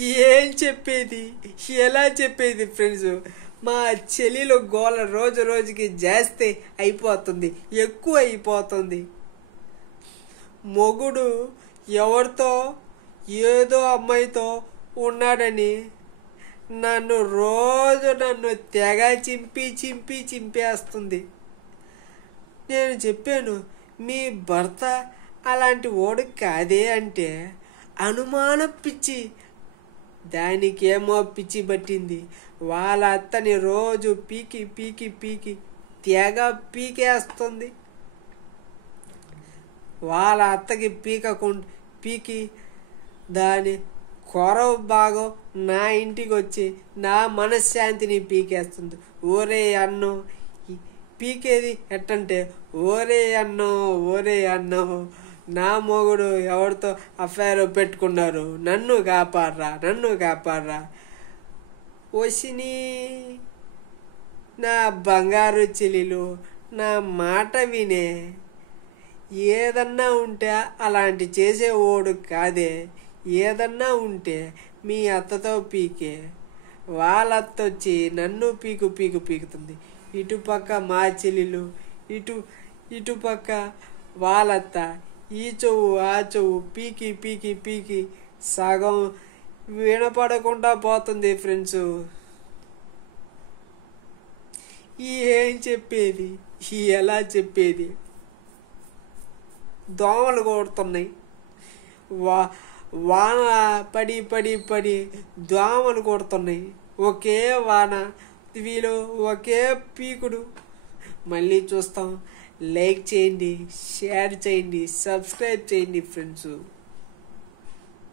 ఏం చెప్పేది, ఎలా చెప్పేది ఫ్రెండ్స్? మా చెల్లిలో గోల రోజు రోజుకి జాస్తి అయిపోతుంది, ఎక్కువ అయిపోతుంది. మొగుడు ఎవరితో ఏదో అమ్మాయితో ఉన్నాడని నన్ను తెగ చింపేస్తుంది. నేను చెప్పాను, మీ భర్త అలాంటి ఓడు కాదే అంటే అనుమానం పిచ్చి. దానికేమో పిచ్చి పట్టింది. వాళ్ళ అత్తని రోజు పీకి పీకి పీకి తెగ పీకేస్తుంది. వాళ్ళ అత్తకి పీకి దాని కొరవ భాగం నా ఇంటికి వచ్చి నా మనశ్శాంతిని పీకేస్తుంది. ఓరే అన్నం పీకేది ఎట్టంటే, ఓరే అన్నం నా మొగుడు ఎవరితో అఫైర్ పెట్టుకున్నారు, నన్ను కాపాడరా. వసిని నా బంగారు చెల్లెలు, నా మాట వినే. ఏదన్నా ఉంటే అలాంటి చేసేవాడు కాదే. ఏదన్నా ఉంటే మీ అత్తతో పీకే. వాళ్ళ అత్త వచ్చి నన్ను పీకుతుంది. ఇటుపక్క మా చెల్లెలు, ఇటుపక్క వాళ్ళత్త. ఈ చెవు ఆ చెవు పీకి సగం వినపడకుండా పోతుంది ఫ్రెండ్స్. ఏం చెప్పేది, ఎలా చెప్పేది? దోమలు కొడుతున్నాయి. వాన పడి దోమలు కొడుతున్నాయి. ఒకే వాన, వీళ్ళు ఒకే పీకుడు. మళ్ళీ చూస్తాం. లైక్ చేయండి, షేర్ చేయండి, సబ్స్క్రైబ్ చేయండి ఫ్రెండ్స్.